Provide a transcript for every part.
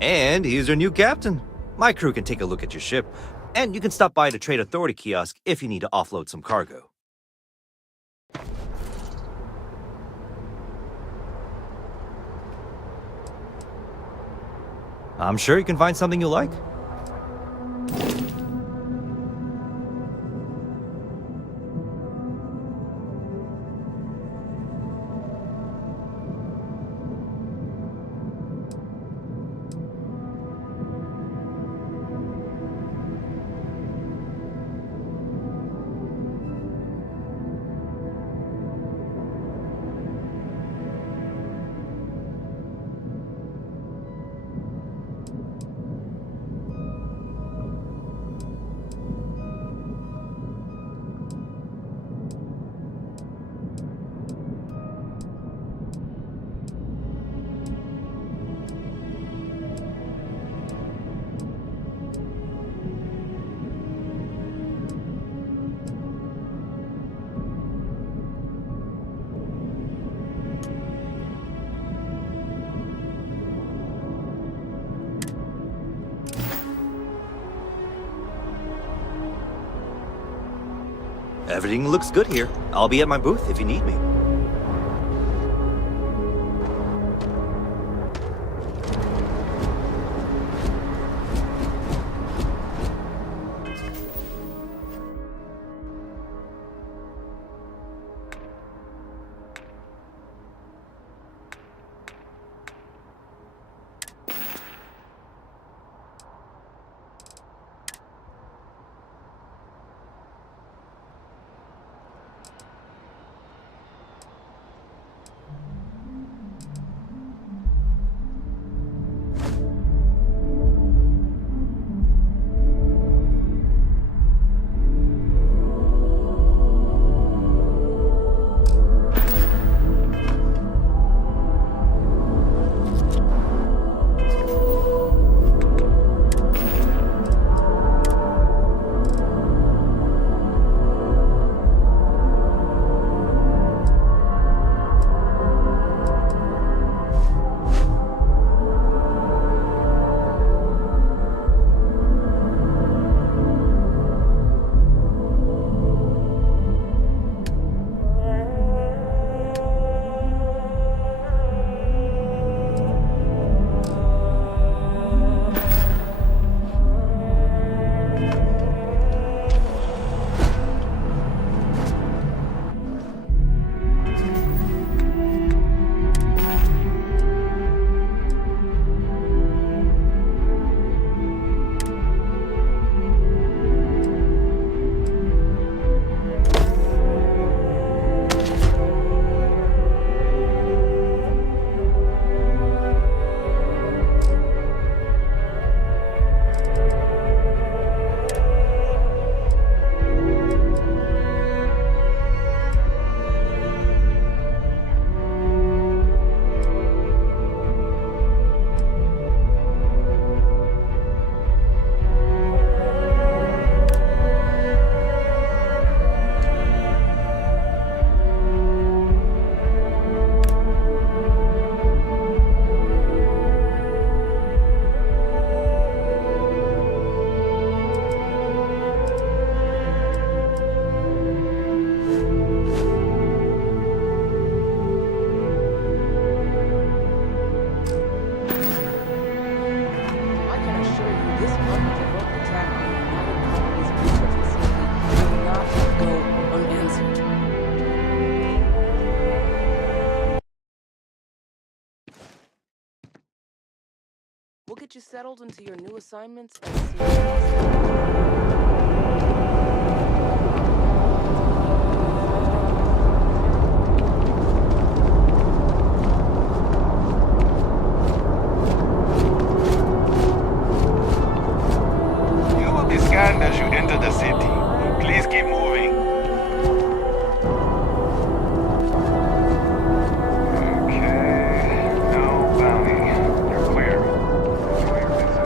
And he's your new captain. My crew can take a look at your ship, and you can stop by the Trade Authority kiosk if you need to offload some cargo. I'm sure you can find something you like. Everything looks good here. I'll be at my booth if you need me. get you settled into your new assignments as soon as possible. You will be scanned as you enter the city. Please keep moving. Okay, no bounty. You're clear. Enjoy your visit.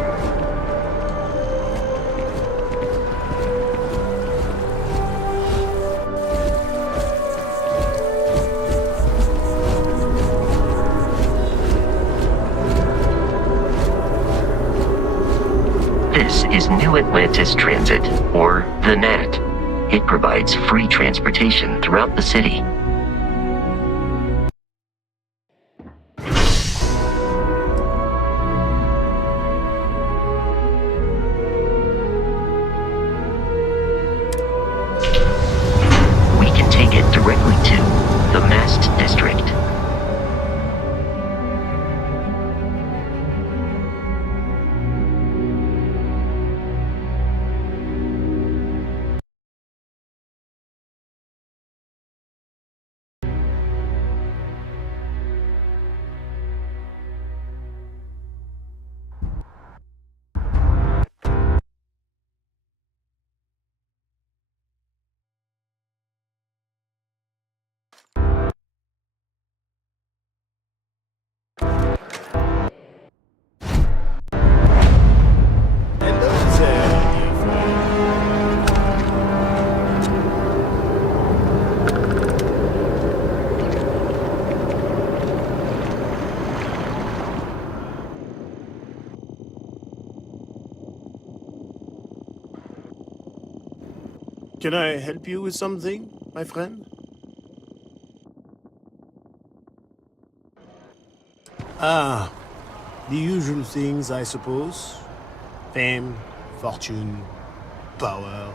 This is New Atlantis Transit, or the NAT. It provides free transportation throughout the city. We can take it directly to the Mast District. Can I help you with something, my friend? Ah, the usual things, I suppose. Fame, fortune, power.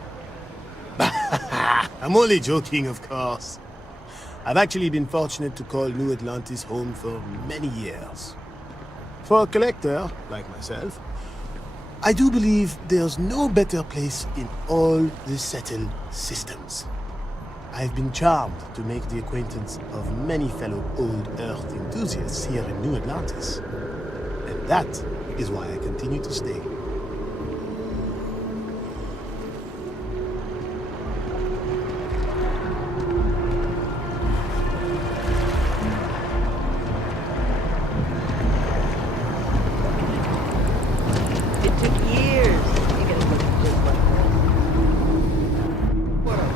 I'm only joking, of course. I've actually been fortunate to call New Atlantis home for many years. For a collector, like myself, I do believe there's no better place in all the settled systems. I've been charmed to make the acquaintance of many fellow old Earth enthusiasts here in New Atlantis. And that is why I continue to stay. It took years to get a look at this like this. What are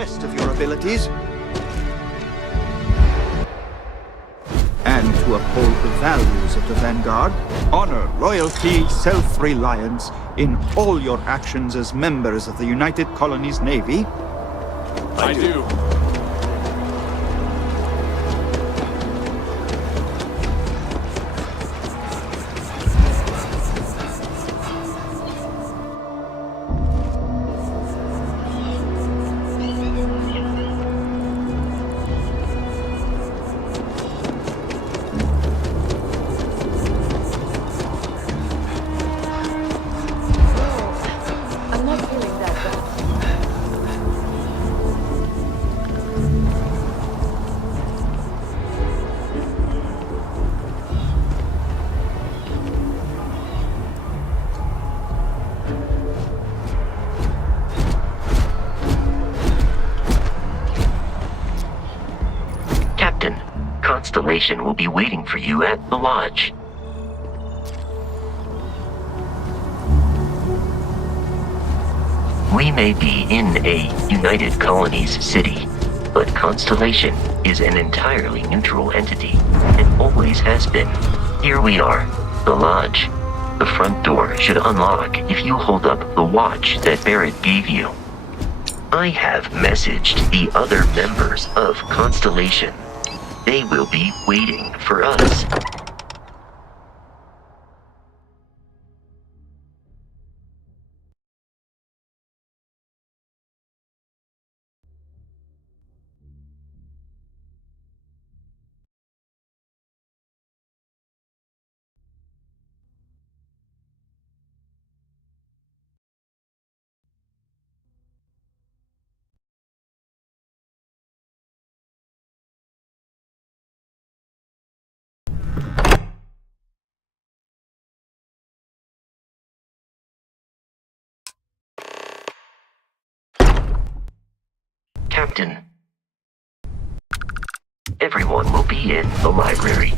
best of your abilities. And to uphold the values of the Vanguard, honor loyalty, self-reliance in all your actions as members of the United Colonies Navy. I do. I'm not feeling that bad. Captain, Constellation will be waiting for you at the lodge. We may be in a United Colonies city, but Constellation is an entirely neutral entity, and always has been. Here we are, the lodge. The front door should unlock if you hold up the watch that Barrett gave you. I have messaged the other members of Constellation. They will be waiting for us. Captain, everyone will be in the library.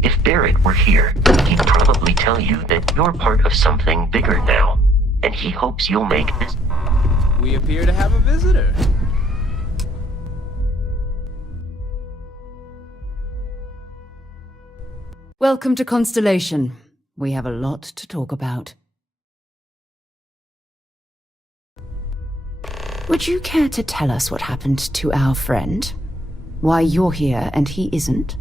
If Barrett were here, he'd probably tell you that you're part of something bigger now, and he hopes you'll make this. We appear to have a visitor. Welcome to Constellation. We have a lot to talk about. Would you care to tell us what happened to our friend? Why you're here and he isn't?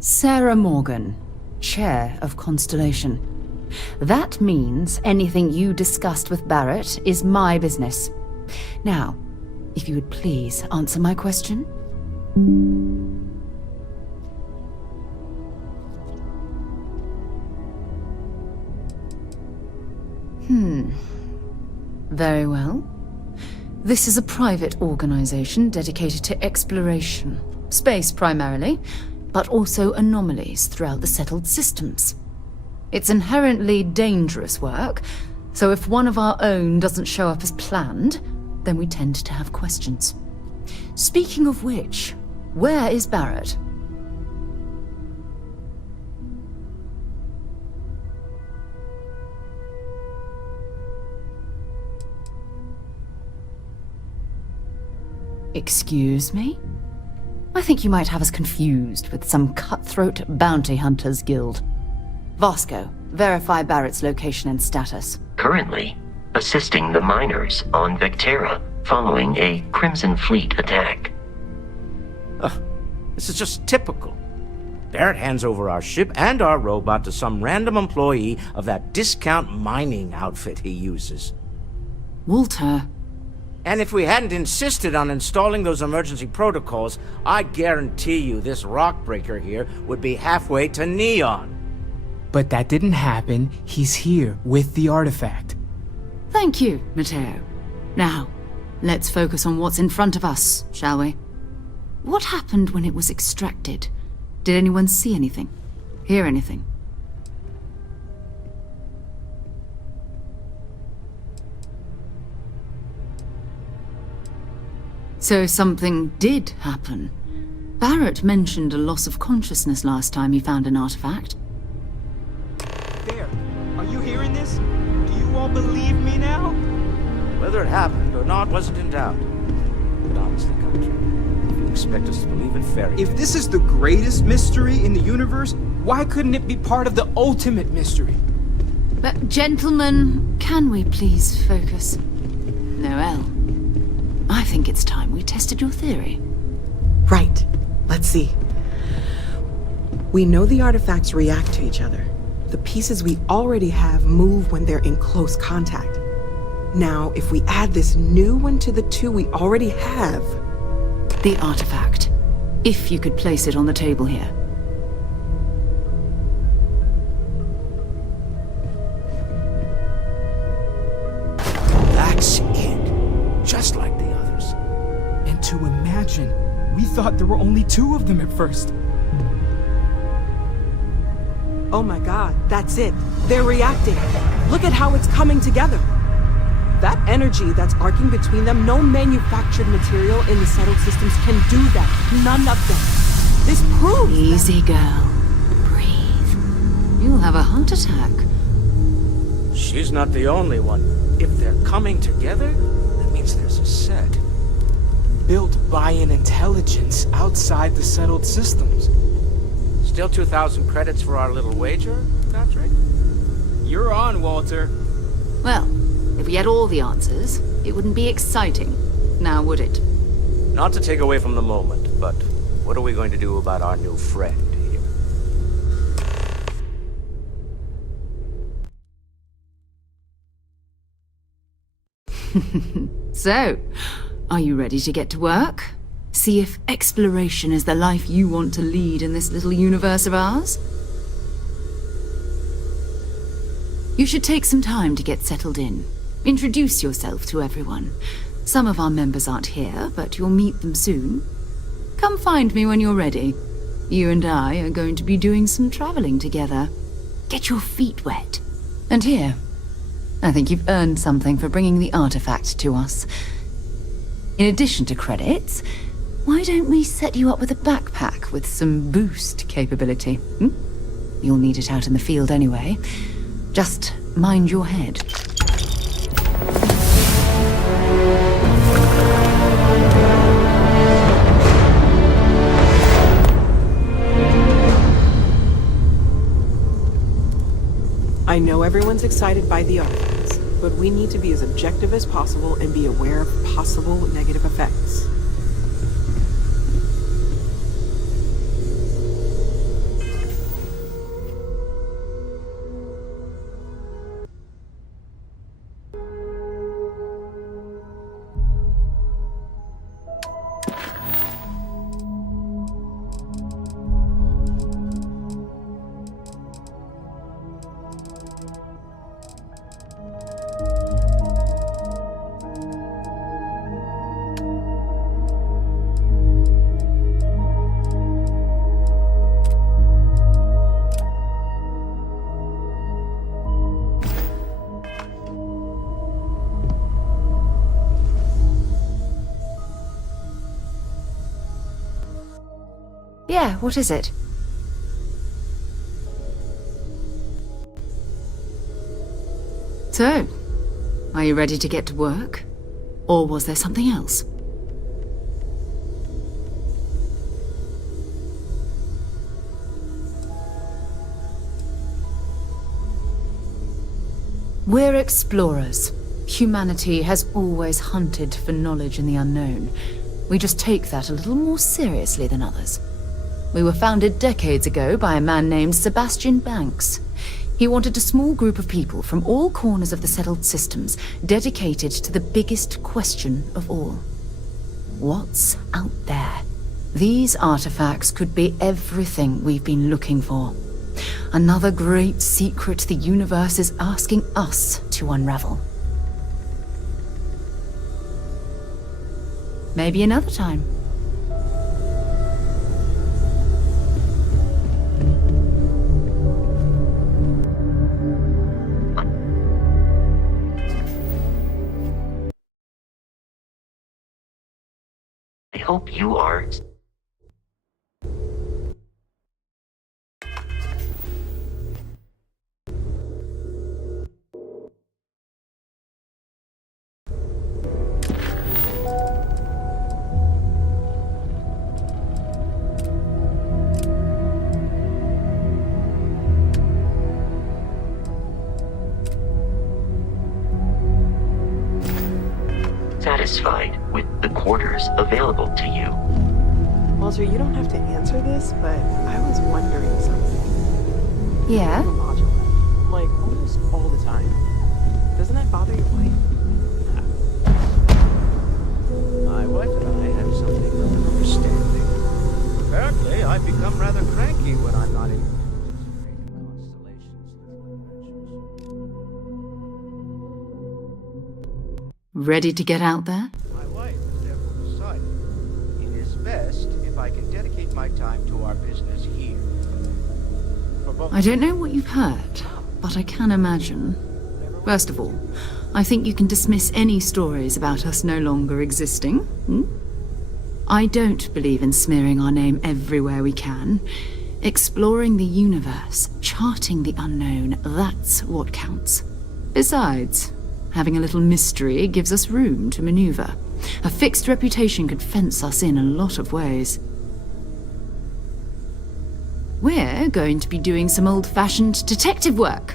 Sarah Morgan, Chair of Constellation. That means anything you discussed with Barrett is my business. Now, if you would please answer my question. Very well. This is a private organization dedicated to exploration. Space primarily, but also anomalies throughout the settled systems. It's inherently dangerous work, so if one of our own doesn't show up as planned, then we tend to have questions. Speaking of which, where is Barrett? Excuse me? I think you might have us confused with some cutthroat bounty hunters guild. Vasco, verify Barrett's location and status. Currently, assisting the miners on Vectera following a Crimson Fleet attack. This is just typical. Barrett hands over our ship and our robot to some random employee of that discount mining outfit he uses. Walter. And if we hadn't insisted on installing those emergency protocols, I guarantee you this rock breaker here would be halfway to Neon. But that didn't happen. He's here with the artifact. Thank you, Matteo. Now, let's focus on what's in front of us, shall we? What happened when it was extracted? Did anyone see anything? Hear anything? So something did happen. Barrett mentioned a loss of consciousness last time he found an artifact. There. Are you hearing this? Do you all believe me now? Whether it happened or not wasn't in doubt. But honestly, Country, if you expect us to believe in fairy tales... If this is the greatest mystery in the universe, why couldn't it be part of the ultimate mystery? But, gentlemen, can we please focus? Noel, I think it's time we tested your theory. Right. Let's see. We know the artifacts react to each other. The pieces we already have move when they're in close contact. Now, if we add this new one to the two we already have... The artifact. If you could place it on the table here. That's it. Just like the others. And to imagine, we thought there were only 2 of them at first. Oh my god, that's it. They're reacting. Look at how it's coming together. That energy that's arcing between them, no manufactured material in the settled systems can do that. None of them. This proves Easy, girl. Breathe. You'll have a heart attack. She's not the only one. If they're coming together, that means there's a set. Built by an intelligence outside the settled systems. Still 2,000 credits for our little wager, Patrick? You're on, Walter. Well, if we had all the answers, it wouldn't be exciting. Now, would it? Not to take away from the moment, but what are we going to do about our new friend here? So, are you ready to get to work? See if exploration is the life you want to lead in this little universe of ours? You should take some time to get settled in. Introduce yourself to everyone. Some of our members aren't here, but you'll meet them soon. Come find me when you're ready. You and I are going to be doing some traveling together. Get your feet wet. And here, I think you've earned something for bringing the artifact to us. In addition to credits, why don't we set you up with a backpack with some boost capability? Hmm? You'll need it out in the field anyway. Just mind your head. I know everyone's excited by the artifacts, but we need to be as objective as possible and be aware of possible negative effects. Yeah, what is it? So, are you ready to get to work? Or was there something else? We're explorers. Humanity has always hunted for knowledge in the unknown. We just take that a little more seriously than others. We were founded decades ago by a man named Sebastian Banks. He wanted a small group of people from all corners of the settled systems dedicated to the biggest question of all. What's out there? These artifacts could be everything we've been looking for. Another great secret the universe is asking us to unravel. Maybe another time. I hope you are satisfied with the quarters available to you. Walter, you don't have to answer this, but I was wondering something. Yeah? You're modular, like almost all the time. Doesn't that bother your wife? My wife and I have something of an understanding. Apparently, I've become rather cranky when I'm not able to participate in Constellation's little adventures. Ready to get out there? My wife has therefore decided it is best if I can dedicate my time to our business here. For both I don't know what you've heard, but I can imagine. First of all, I think you can dismiss any stories about us no longer existing. I don't believe in smearing our name everywhere we can. Exploring the universe, charting the unknown, that's what counts. Besides, having a little mystery gives us room to maneuver. A fixed reputation could fence us in a lot of ways. We're going to be doing some old-fashioned detective work.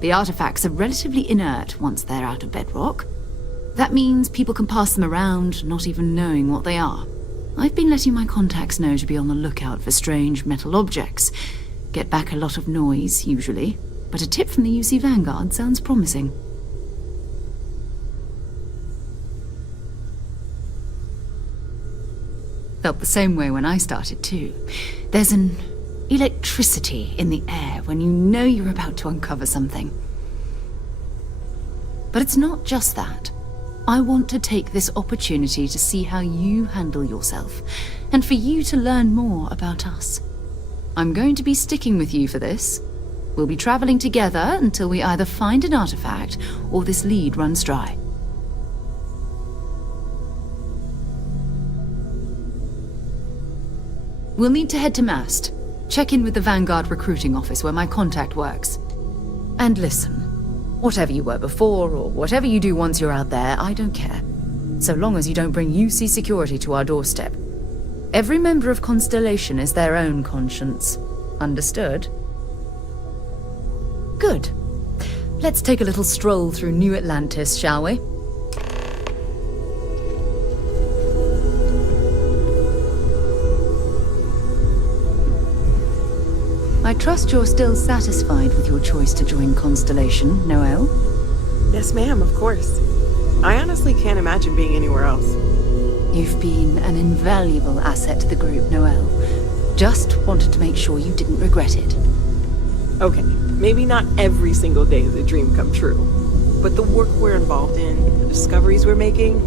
The artifacts are relatively inert once they're out of bedrock. That means people can pass them around, not even knowing what they are. I've been letting my contacts know to be on the lookout for strange metal objects. Get back a lot of noise, usually, but a tip from the UC Vanguard sounds promising. Felt the same way when I started, too. There's an electricity in the air when you know you're about to uncover something. But it's not just that. I want to take this opportunity to see how you handle yourself, and for you to learn more about us. I'm going to be sticking with you for this. We'll be traveling together until we either find an artifact or this lead runs dry. We'll need to head to Mast. Check in with the Vanguard recruiting office where my contact works. And listen, whatever you were before, or whatever you do once you're out there, I don't care. So long as you don't bring UC security to our doorstep. Every member of Constellation is their own conscience. Understood? Good. Let's take a little stroll through New Atlantis, shall we? I trust you're still satisfied with your choice to join Constellation, Noel? Yes, ma'am, of course. I honestly can't imagine being anywhere else. You've been an invaluable asset to the group, Noel. Just wanted to make sure you didn't regret it. Okay, maybe not every single day is a dream come true, but the work we're involved in, the discoveries we're making,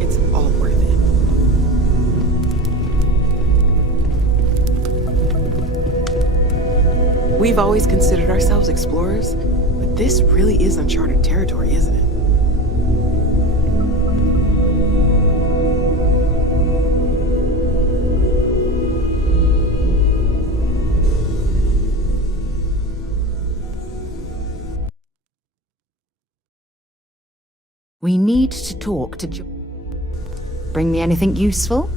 it's all worth it. We've always considered ourselves explorers, but this really is uncharted territory, isn't it? We need to talk to Bring me anything useful?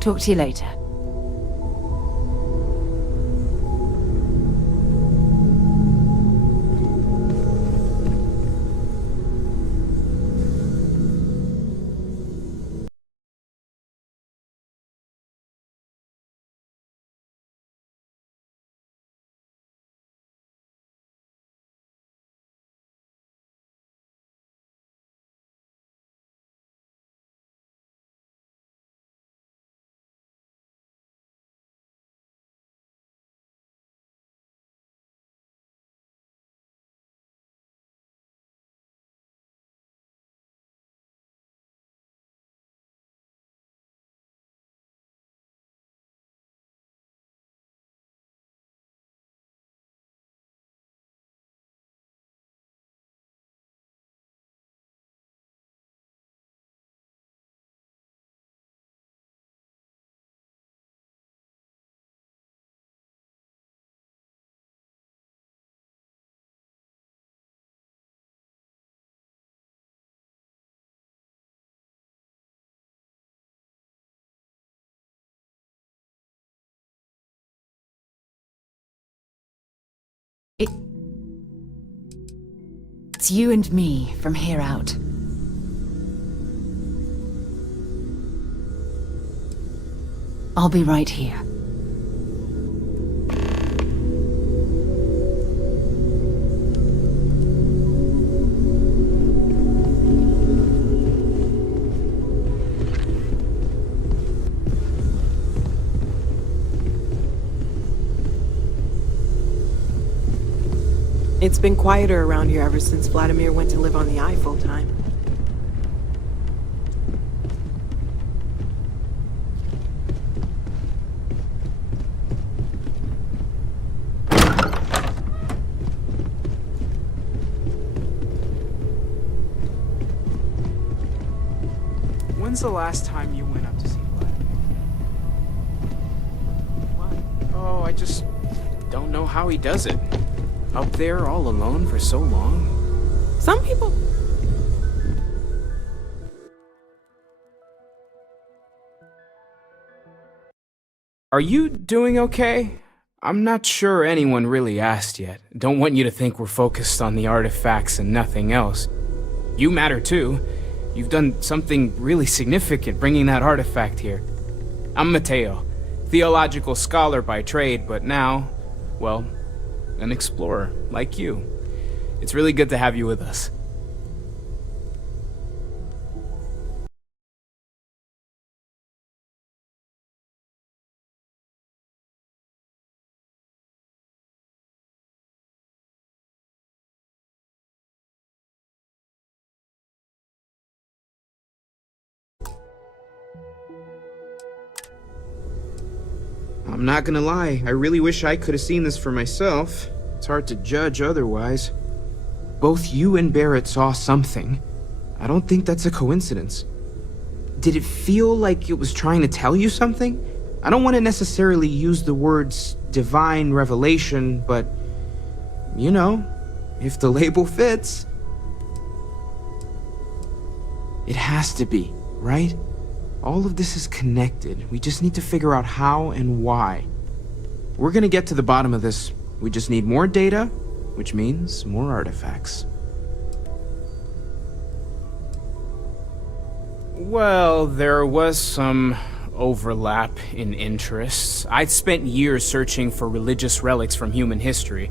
Talk to you later. It's you and me from here out. I'll be right here. It's been quieter around here ever since Vladimir went to live on the Eye full-time. When's the last time you went up to see Vladimir? What? Oh, I just don't know how he does it. Up there all alone for so long? Some people... Are you doing okay? I'm not sure anyone really asked yet. Don't want you to think we're focused on the artifacts and nothing else. You matter too. You've done something really significant bringing that artifact here. I'm Matteo, theological scholar by trade, but now, well, an explorer like you. It's really good to have you with us. I'm not gonna lie, I really wish I could have seen this for myself. It's hard to judge otherwise. Both you and Barrett saw something. I don't think that's a coincidence. Did it feel like it was trying to tell you something? I don't want to necessarily use the words divine revelation, but, you know, if the label fits. It has to be, right? All of this is connected. We just need to figure out how and why. We're gonna get to the bottom of this. We just need more data, which means more artifacts. Well, there was some overlap in interests. I'd spent years searching for religious relics from human history.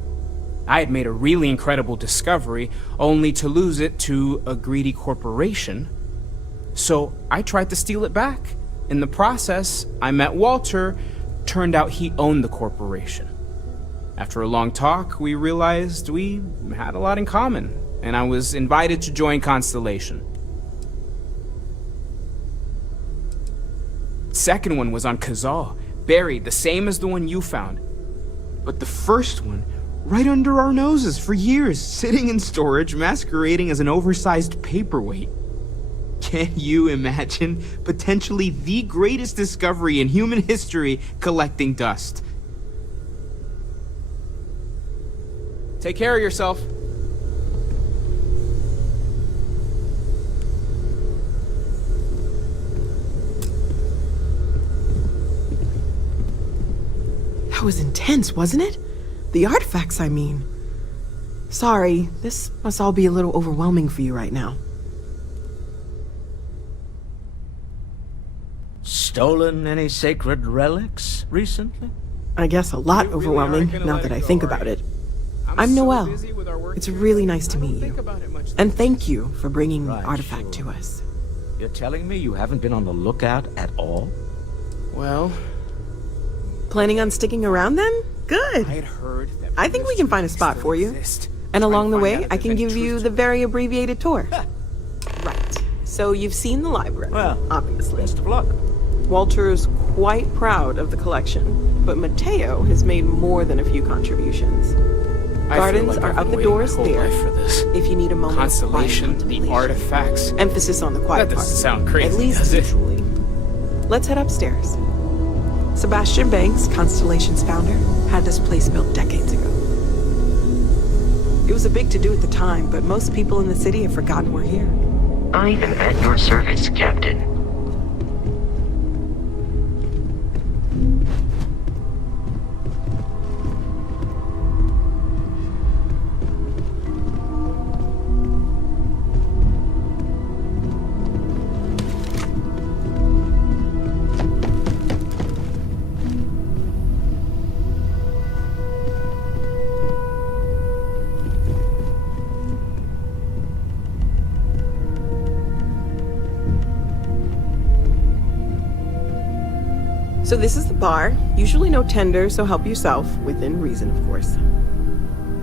I had made a really incredible discovery, only to lose it to a greedy corporation. So I tried to steal it back. In the process, I met Walter. Turned out he owned the corporation. After a long talk, we realized we had a lot in common, and I was invited to join Constellation. Second one was on Kazal, buried, the same as the one you found. But the first one, right under our noses for years, sitting in storage, masquerading as an oversized paperweight. Can you imagine potentially the greatest discovery in human history collecting dust? Take care of yourself. That was intense, wasn't it? The artifacts, I mean. Sorry, this must all be a little overwhelming for you right now. Stolen any sacred relics recently? I guess a lot overwhelming, now that I think about it. I'm Noelle. It's really nice to meet you. And thank you for bringing the artifact to us. You're telling me you haven't been on the lookout at all? Well, planning on sticking around then? Good. I had heard that I think we can find a spot for you. And along the way, I can give you the very abbreviated tour. Right. So you've seen the library, Well, obviously. best of luck. Walter's quite proud of the collection, but Matteo has made more than a few contributions. Gardens are out the doors there. If you need a moment Constellation, of quiet the contemplation. artifacts. Emphasis on the quiet That part. doesn't sound crazy, At least does it? visually. Let's head upstairs. Sebastian Banks, Constellation's founder, had this place built decades ago. It was a big to-do at the time, but most people in the city have forgotten we're here. I am at your service, Captain. So this is the bar. Usually no tender, so help yourself. Within reason, of course.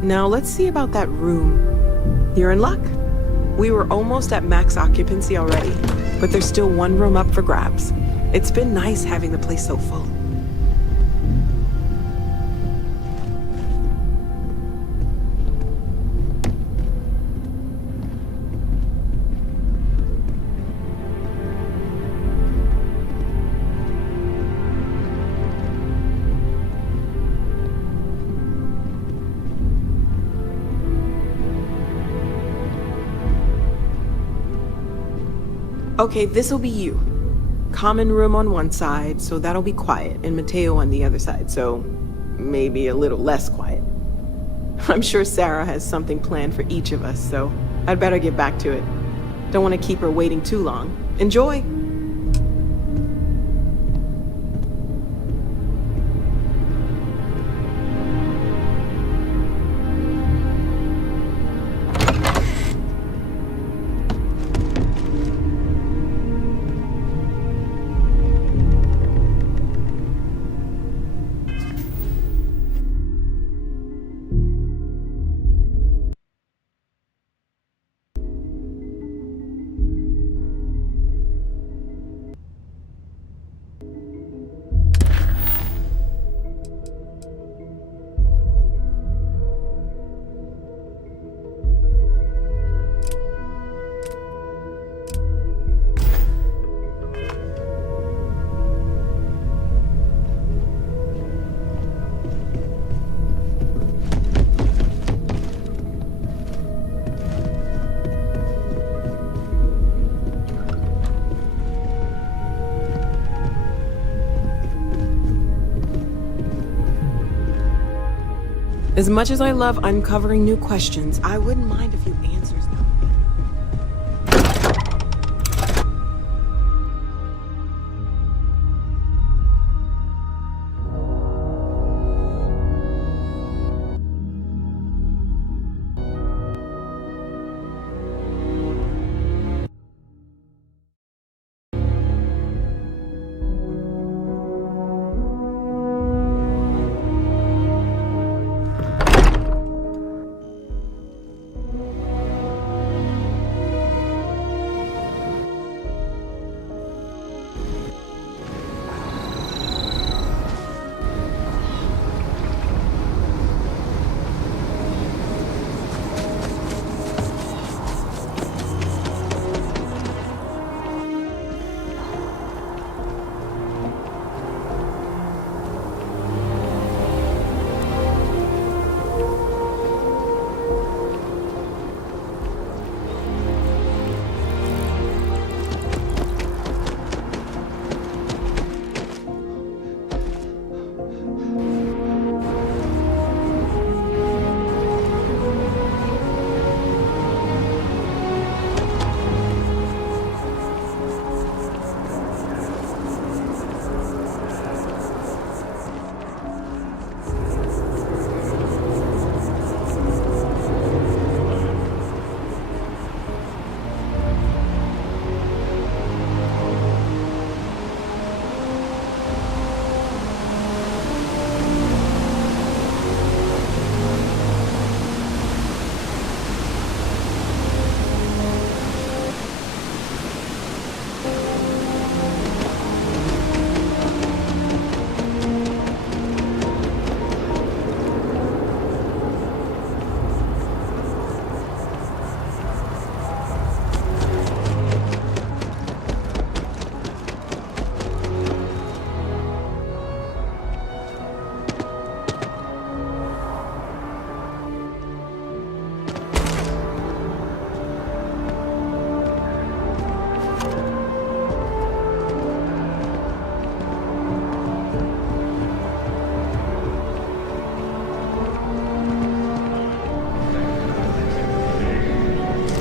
Now let's see about that room. You're in luck. We were almost at max occupancy already, but there's still one room up for grabs. It's been nice having the place so full. Okay, this'll be you. Common room on one side, so that'll be quiet, and Mateo on the other side, so maybe a little less quiet. I'm sure Sarah has something planned for each of us, so I'd better get back to it. Don't want to keep her waiting too long. Enjoy! As much as I love uncovering new questions, I wouldn't mind a few answers now.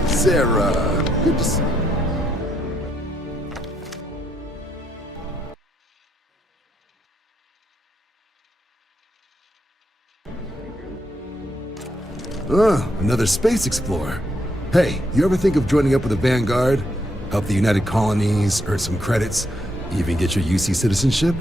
Sarah, good to see you. Another space explorer. Hey, you ever think of joining up with the Vanguard? Help the United Colonies, earn some credits, even get your UC citizenship?